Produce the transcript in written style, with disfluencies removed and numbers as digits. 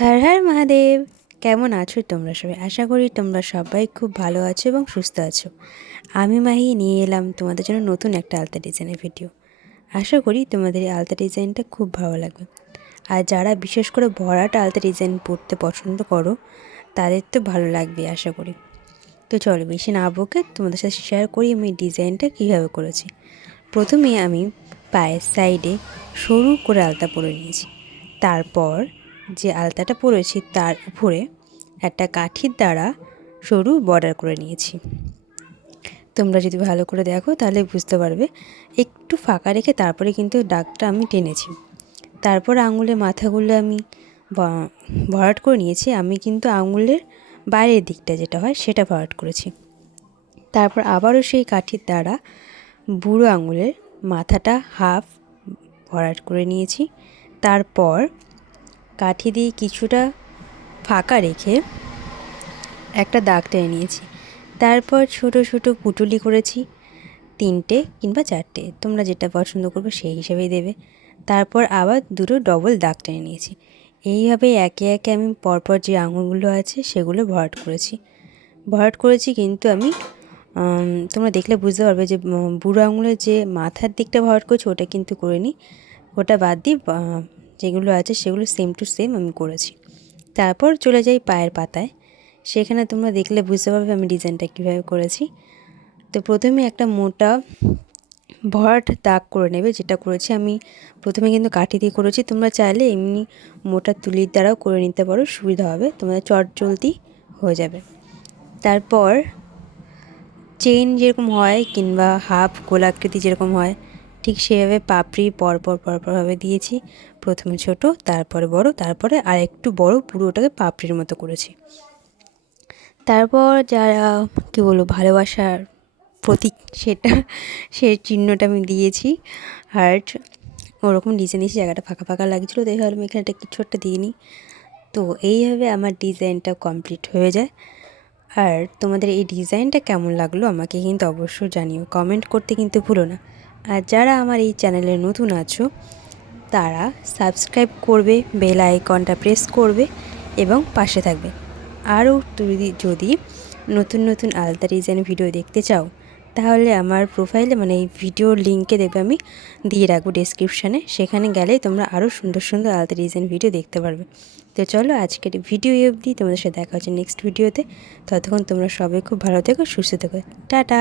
হর হর মহাদেব। কেমন আছো তোমরা সবাই? আশা করি তোমরা সবাই খুব ভালো আছো এবং সুস্থ আছো। আমি মাহি নিয়ে এলাম তোমাদের জন্য নতুন একটা আলতা ডিজাইনের ভিডিও। আশা করি তোমাদের এই আলতা ডিজাইনটা খুব ভালো লাগবে। আর যারা বিশেষ করে ভরাট আলতা ডিজাইন পরতে পছন্দ করো তাদের তো ভালো লাগবে আশা করি। তো চলো বেশি না বকে তোমাদের সাথে শেয়ার করি আমি ডিজাইনটা কীভাবে করেছি। প্রথমে আমি পায়ের সাইডে সরু করে আলতা পরে নিয়েছি। তারপর যে আলতাটা পরেছি তার উপরে একটা কাঠির দ্বারা সরু বর্ডার করে নিয়েছি। তোমরা যদি ভালো করে দেখো তাহলে বুঝতে পারবে। একটু ফাঁকা রেখে তারপরে কিন্তু দাগটা আমি টেনেছি। তারপর আঙুলের মাথাগুলো আমি ভরাট করে নিয়েছি। আমি কিন্তু আঙুলের বাইরের দিকটা যেটা হয় সেটা ভরাট করেছি। তারপর আবারও সেই কাঠির দ্বারা বুড়ো আঙুলের মাথাটা হাফ ভরাট করে নিয়েছি। তারপর কাঠি দিয়ে কিছুটা ফাঁকা রেখে একটা দাগ টেনে নিয়েছি। তারপর ছোট ছোট পুঁটুলি করেছি, 3টে কিংবা 4টে, তোমরা যেটা পছন্দ করবে সেই হিসেবেই দেবে। তারপর আবার দুটো ডবল দাগ টেনে নিয়েছি। এইভাবে একে একে আমি পরপর যে আঙুলগুলো আছে সেগুলো ভরাট করেছি। কিন্তু আমি তোমরা দেখলে বুঝতে পারবে যে বুড়ো আঙুলের যে মাথার দিকটা ভরাট করেছি ওটা কিন্তু করিনি। ওটা বাদ দিয়ে যেগুলো আছে সেগুলো সেম টু সেম আমি করেছি। তারপর চলে যাই পায়ের পাতায়। সেখানে তোমরা দেখলে বুঝতে পারবে আমি ডিজাইনটা কীভাবে করেছি। তো প্রথমে একটা মোটা ভরাট দাগ করে নেবে, যেটা করেছি আমি প্রথমে কিন্তু কাঠি দিয়ে করেছি। তোমরা চাইলে এমনি মোটা তুলির দ্বারাও করে নিতে পারো, সুবিধা হবে, তোমাদের চট জলদি হয়ে যাবে। তারপর চেইন যেরকম হয় কিংবা হাফ গোলাকৃতি যেরকম হয় ঠিক সেভাবে পাপড়ি পরপরভাবে দিয়েছি। প্রথমে ছোট, তারপরে বড়, তারপরে আর একটু বড়, পুরোটাকে পাপড়ির মতো করেছি। তারপর যারা কী বলবো ভালোবাসার প্রতীক সেই চিহ্নটা আমি দিয়েছি। হার্ট ওরকম ডিজাইন দিয়েছি, জায়গাটা ফাঁকা ফাঁকা লাগছিলো, তাই ভাবলাম এখানে একটা কিছু একটা দিয়ে নিই। তো এইভাবে আমার ডিজাইনটা কমপ্লিট হয়ে যায়। আর তোমাদের এই ডিজাইনটা কেমন লাগলো আমাকে কিন্তু অবশ্যই জানিও, কমেন্ট করতে কিন্তু ভুলো না। আর যারা আমার এই চ্যানেলে নতুন আছো তারা সাবস্ক্রাইব করবে, বেল আইকনটা প্রেস করবে এবং পাশে থাকবে। আরও যদি নতুন নতুন আলতা ডিজাইন ভিডিও দেখতে চাও তাহলে আমার প্রোফাইলে মানে এই ভিডিওর লিঙ্কে দেখবে আমি দিয়ে রাখবো ডেসক্রিপশানে, সেখানে গেলেই তোমরা আরও সুন্দর সুন্দর আলতা ডিজাইন ভিডিও দেখতে পারবে। তো চলো আজকের ভিডিও অবধি, তোমাদের সাথে দেখা হচ্ছে নেক্সট ভিডিওতে। ততক্ষণ তোমরা সবাই খুব ভালো থেকো, সুস্থ থেকো, টাটা।